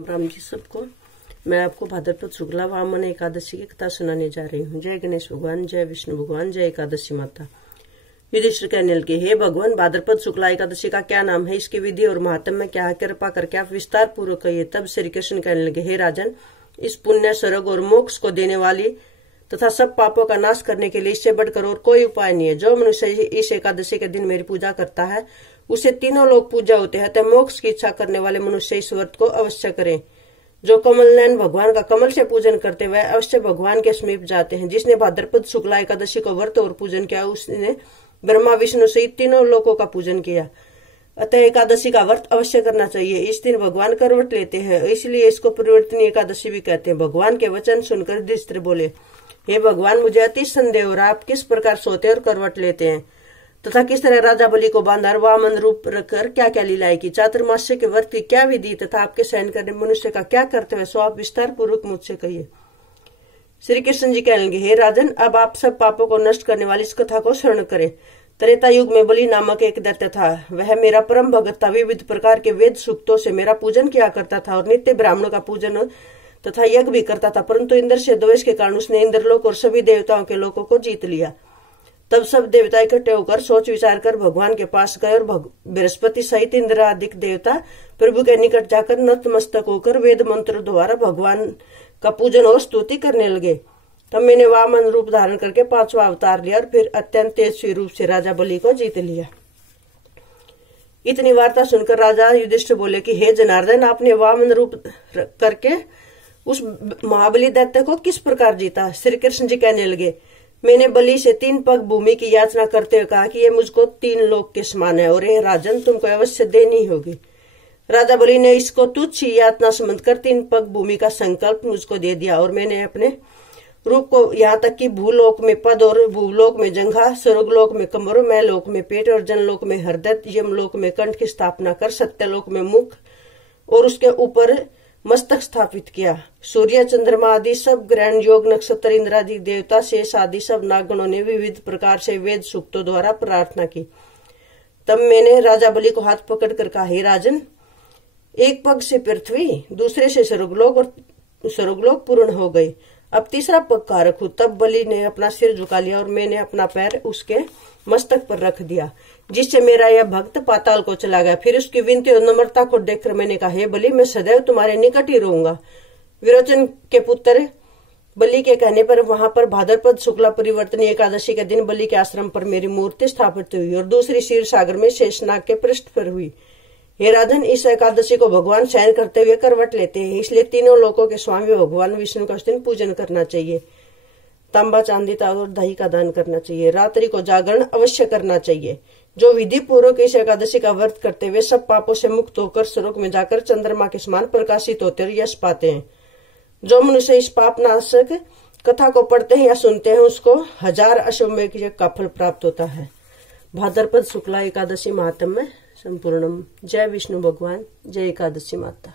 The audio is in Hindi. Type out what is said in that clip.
राम जी सबको। मैं आपको भाद्रपद शुक्ला वामन एकादशी की कथा सुनाने जा रही हूँ। जय गणेश भगवान, जय विष्णु भगवान, जय एकादशी माता। युधिष्ठिर कहने लगे, हे भगवान, भाद्रपद शुक्ला एकादशी का क्या नाम है, इसकी विधि और महात्म में क्या है, कृपा करके आप विस्तार पूर्वक कहिए। तब श्री कृष्ण कहने लगे, हे राजन, इस पुण्य, स्वर्ग और मोक्ष को देने वाली तथा सब पापों का नाश करने के लिए इससे बढ़कर और कोई उपाय नहीं है। जो मनुष्य इस एकादशी के दिन मेरी पूजा करता है उसे तीनों लोग पूजा होते हैं। तो मोक्ष की इच्छा करने वाले मनुष्य इस व्रत को अवश्य करें। जो कमल नयन भगवान का कमल से पूजन करते हुए अवश्य भगवान के समीप जाते हैं। जिसने भाद्रपद शुक्ला एकादशी को व्रत और पूजन किया उसने ब्रह्मा विष्णु सहित तीनों लोगों का पूजन किया। अतः एकादशी का व्रत अवश्य करना चाहिए। इस दिन भगवान करवट लेते हैं, इसलिए इसको परिवर्तनीय एकादशी भी कहते हैं। भगवान के वचन सुनकर युधिष्ठिर बोले, हे भगवान, मुझे अति संदेह हो रहा, आप किस प्रकार सोते और करवट लेते हैं तथा किस तरह राजा बलि को बांधा वामन रूप रखकर क्या क्या लीलाएं की, चातुर्मास्य के व्रत की क्या विधि तथा आपके सहन करने मनुष्य का क्या कर्तव्य, सो आप विस्तार पूर्वक मुझसे कहिए। श्री कृष्ण जी कहने लगे, हे राजन, अब आप सब पापों को नष्ट करने वाली इस कथा को श्रवण करें। त्रेता युग में बलि नामक एक दैत्य था। वह मेरा परम भगत था। विविध प्रकार के वेद सूक्तों से मेरा पूजन किया करता था और नित्य ब्राह्मणों का पूजन तथा यज्ञ भी करता था। परंतु इंद्र से द्वेष के कारण उसने इंद्रलोक और सभी देवताओं के लोकों को जीत लिया। तब सब देवता इकट्ठे होकर सोच विचार कर भगवान के पास गए और बृहस्पति सहित इंद्रादिक देवता प्रभु के निकट जाकर नतमस्तक होकर वेद मंत्र द्वारा भगवान का पूजन और स्तुति करने लगे। तब मैंने वामन रूप धारण करके 5वां अवतार लिया और फिर अत्यंत तेजस्वी रूप से राजा बलि को जीत लिया। इतनी वार्ता सुनकर राजा युधिष्ठिर बोले कि हे जनार्दन, आपने वामन रूप करके उस महाबली दैत्य को किस प्रकार जीता। श्री कृष्ण जी कहने लगे, मैंने बलि से 3 पग भूमि की याचना करते हुए कहा कि ये मुझको 3 लोक के समान है और ये राजन तुमको अवश्य देनी होगी। राजा बलि ने इसको तुच्छ यातना समझकर 3 पग भूमि का संकल्प मुझको दे दिया और मैंने अपने रूप को यहाँ तक कि भूलोक में पद और भूलोक में जंघा, स्वर्गलोक में कमर, मैलोक में पेट और जनलोक में हृदय, यमलोक में कंठ की स्थापना कर सत्यलोक में मुख और उसके ऊपर मस्तक स्थापित किया। सूर्य, चंद्रमा आदि सब ग्रहण, योग, नक्षत्र, इंद्रादि देवता, शेष आदि सब नागगणों ने विविध प्रकार से वेद सूक्तों द्वारा प्रार्थना की। तब मैंने राजा बलि को हाथ पकड़कर कहा, हे राजन, एक पग से पृथ्वी, दूसरे से स्वर्गलोक और स्वर्गलोक पूर्ण हो गई। अब तीसरा पग कहाँ रखूं। तब बलि ने अपना सिर झुका लिया और मैंने अपना पैर उसके मस्तक पर रख दिया, जिससे मेरा यह भक्त पाताल को चला गया। फिर उसकी विनती और नम्रता को देखकर मैंने कहा, हे बलि, मैं सदैव तुम्हारे निकट ही रहूंगा। विरोचन के पुत्र बलि के कहने पर वहां पर भाद्रपद शुक्ला परिवर्तनी एकादशी के दिन बलि के आश्रम पर मेरी मूर्ति स्थापित हुई और दूसरी क्षीर सागर में शेषनाग के पृष्ठ पर हुई। हे राजन, इस एकादशी को भगवान शयन करते हुए करवट लेते हैं, इसलिए तीनों लोकों के स्वामी भगवान विष्णु का उस दिन पूजन करना चाहिए। तांबा, चांदी और दही का दान करना चाहिए। रात्रि को जागरण अवश्य करना चाहिए। जो विधि पूर्वक इस एकादशी का व्रत करते हुए सब पापों से मुक्त होकर स्वर्ग में जाकर चंद्रमा के समान प्रकाशित होते और यश पाते हैं। जो मनुष्य इस पाप नाशक कथा को पढ़ते हैं या सुनते हैं उसको 1000 अश्वमेध यज्ञ का फल प्राप्त होता है। भाद्रपद शुक्ला एकादशी महात्म्य संपूर्णम। जय विष्णु भगवान, जय एकादशी माता।